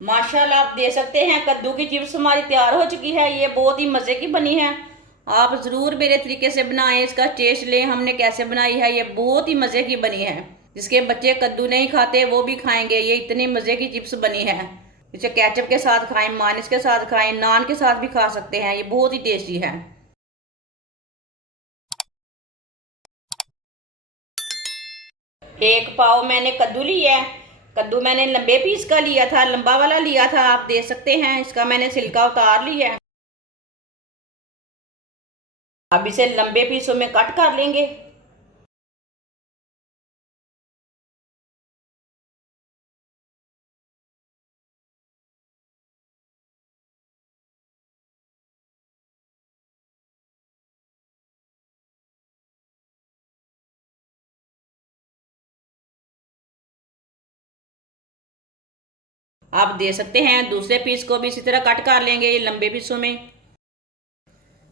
माशाल्लाह आप दे सकते हैं कद्दू की चिप्स हमारी तैयार हो चुकी है। ये बहुत ही मज़े की बनी है। आप ज़रूर मेरे तरीके से बनाएं, इसका टेस्ट लें हमने कैसे बनाई है। ये बहुत ही मज़े की बनी है। जिसके बच्चे कद्दू नहीं खाते वो भी खाएंगे। ये इतनी मज़े की चिप्स बनी है। इसे केचप के साथ खाएं, मानिस के साथ खाएं, नान के साथ भी खा सकते हैं। ये बहुत ही टेस्टी है। एक पाव मैंने कद्दू लिया है। कद्दू मैंने लंबे पीस का लिया था, लंबा वाला लिया था। आप दे सकते हैं। इसका मैंने छिलका उतार लिया है। अब इसे लंबे पीसों में कट कर लेंगे। आप दे सकते हैं दूसरे पीस को भी इसी तरह कट कर लेंगे, ये लंबे पीसों में।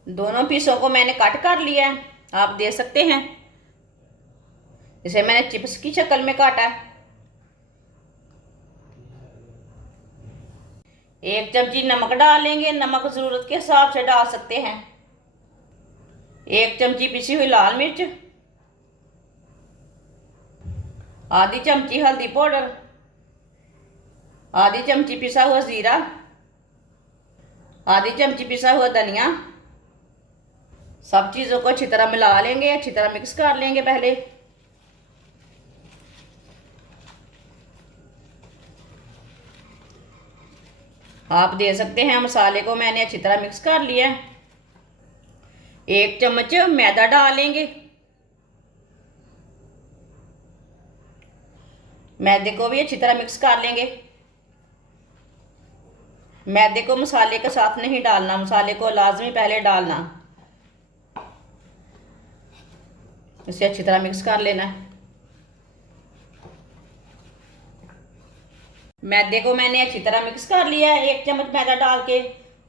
दोनों पीसों को मैंने कट कर लिया है। आप दे सकते हैं। इसे मैंने चिप्स की शक्ल में काटा है। एक चमची नमक डालेंगे, नमक जरूरत के हिसाब से डाल सकते हैं। एक चमची पिसी हुई लाल मिर्च, आधी चमची हल्दी पाउडर, आधी चमची पिसा हुआ जीरा, आधी चमची पिसा हुआ धनिया। सब चीज़ों को अच्छी तरह मिला लेंगे, अच्छी तरह मिक्स कर लेंगे पहले। आप दे सकते हैं मसाले को मैंने अच्छी तरह मिक्स कर लिया है। एक चम्मच मैदा डालेंगे। मैदे को भी अच्छी तरह मिक्स कर लेंगे। मैदे को मसाले के साथ नहीं डालना, मसाले को लाजमी पहले डालना। इसे अच्छी तरह मिक्स कर लेना है। मैदे को मैंने अच्छी तरह मिक्स कर लिया है एक चम्मच मैदा डाल के।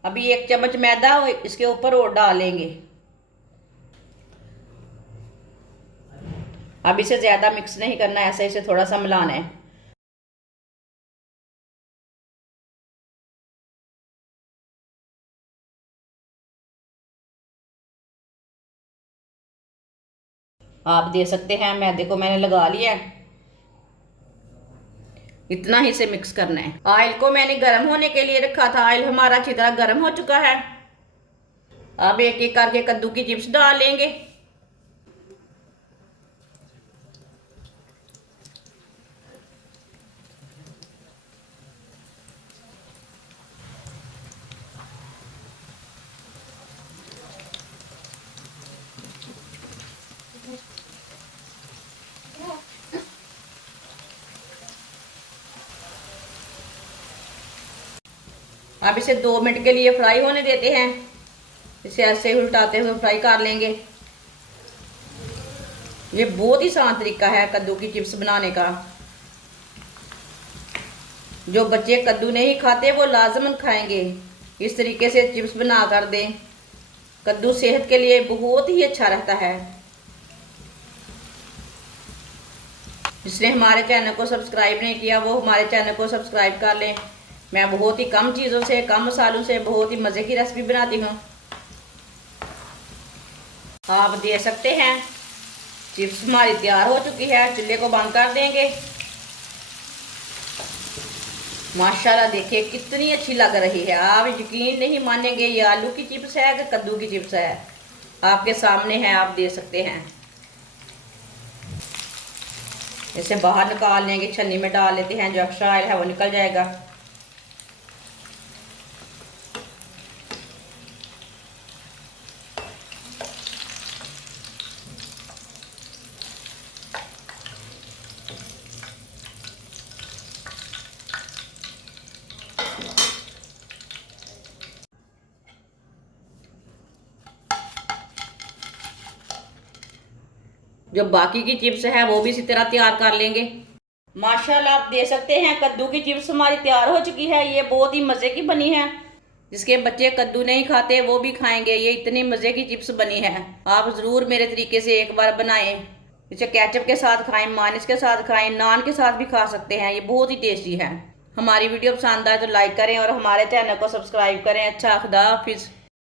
अभी एक चम्मच मैदा इसके ऊपर और डालेंगे। अब इसे ज़्यादा मिक्स नहीं करना, ऐसे इसे थोड़ा सा मिलाना है। आप दे सकते हैं मैदे को मैंने लगा लिया है। इतना ही से मिक्स करना है। ऑयल को मैंने गर्म होने के लिए रखा था। ऑयल हमारा अच्छी तरह गर्म हो चुका है। अब एक एक करके कद्दू की चिप्स डाल लेंगे। अब इसे 2 मिनट के लिए फ्राई होने देते हैं। इसे ऐसे ही उल्टाते हुए फ्राई कर लेंगे। ये बहुत ही आसान तरीका है कद्दू की चिप्स बनाने का। जो बच्चे कद्दू नहीं खाते वो लाजमन खाएंगे। इस तरीके से चिप्स बना कर दें। कद्दू सेहत के लिए बहुत ही अच्छा रहता है। जिसने हमारे चैनल को सब्सक्राइब नहीं किया वो हमारे चैनल को सब्सक्राइब कर लें। मैं बहुत ही कम चीज़ों से, कम मसालों से बहुत ही मज़े की रेसिपी बनाती हूँ। आप दे सकते हैं। चिप्स हमारी तैयार हो चुकी है। चूल्हे को बंद कर देंगे। माशाल्लाह देखिए कितनी अच्छी लग रही है। आप यकीन नहीं मानेंगे ये आलू की चिप्स है कि कद्दू की चिप्स है। आपके सामने है, आप दे सकते हैं। इसे बाहर निकाल लेंगे, छन्नी में डाल लेते हैं। जो एक्स्ट्रा ऑयल है वो निकल जाएगा। जो बाकी की चिप्स है वो भी इसी तरह तैयार कर लेंगे। माशाल्लाह आप दे सकते हैं कद्दू की चिप्स हमारी तैयार हो चुकी है। ये बहुत ही मज़े की बनी है। जिसके बच्चे कद्दू नहीं खाते वो भी खाएंगे। ये इतनी मज़े की चिप्स बनी है। आप ज़रूर मेरे तरीके से एक बार बनाएं। इसे केचप के साथ खाएं, मानिस के साथ खाएं, नान के साथ भी खा सकते हैं। ये बहुत ही टेस्टी है। हमारी वीडियो पसंद आए तो लाइक करें और हमारे चैनल को सब्सक्राइब करें। अच्छा, खुदा हाफिज़।